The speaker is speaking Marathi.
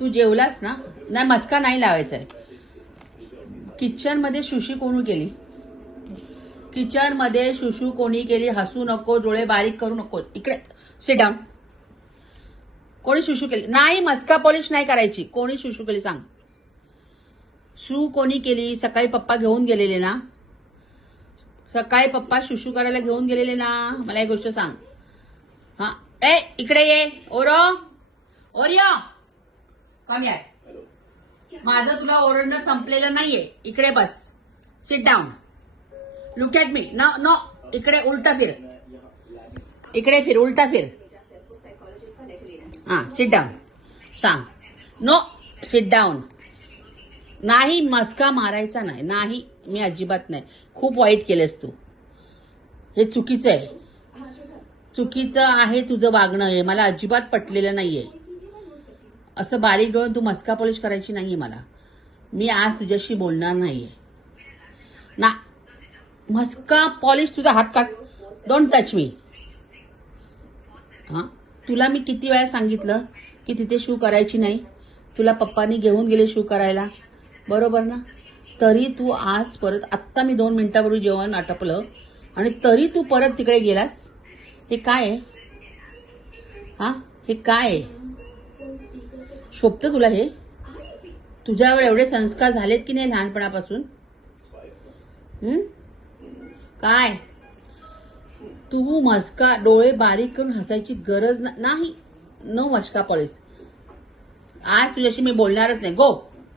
तू जेवलास ना? नाही, मस्का नाही लावायचा आहे. किचन मध्ये शुशी कोणी केली? किचन मध्ये शुशू कोणी केली? हसू नको, डोळे बारीक करू नको. इकडे सिट डाऊन. कोणी शुशू केली? नाही, मस्का पॉलिश नाही करायची. कोणी शुशू केली सांग. शू कोणी केली? सकाळी पप्पा घेऊन गेलेले ना? सकाळी पप्पा शुशू करायला घेऊन गेलेले ना? मला एक गोष्ट सांग. हा, ए इकडे ये. ओरियो कम यार. माझं तुला ओरडणं संपलेलं नाहीये. इकडे बस. Sit down. Look at me. No no, इकडे उलटा फिर. इकडे फिर, उलटा फिर. हा, सिट डाऊन. सांग. No, sit down. नाही, मस्का मारायचा नाही. नाही, मी अजिबात नाही. खूप वाईट केलंस तू. हे चुकीचं आहे. चुकीचं आहे तुझं वागणं. हे मला अजिबात पटलेलं नाहीये. असं बारीक डोळून तू मस्का पॉलिश करायची नाहीये मला. मी आज तुझ्याशी बोलणार नाहीये ना. मस्का पॉलिश, तुझा हात काढ. Don't touch me. हा, तुला मी किती वेळा सांगितलं की तिथे शू करायची नाही. तुला पप्पानी घेऊन गेले शू करायला, बरोबर ना? तरी तू आज परत, आत्ता मी 2 मिनिटापूर्वी जेवण आटपलं आणि तरी तू परत तिकडे गेलास. हे काय आहे? हा, हे काय आहे? शोभतं तुला हे? तुझ्यावर एवढे संस्कार झालेत की नाही लहानपणापासून? काय तू मस्का, डोळे बारीक करून हसायची गरज नाही. नो मस्का पॉलिश. आज तुझ्याशी मी बोलणारच नाही. गो.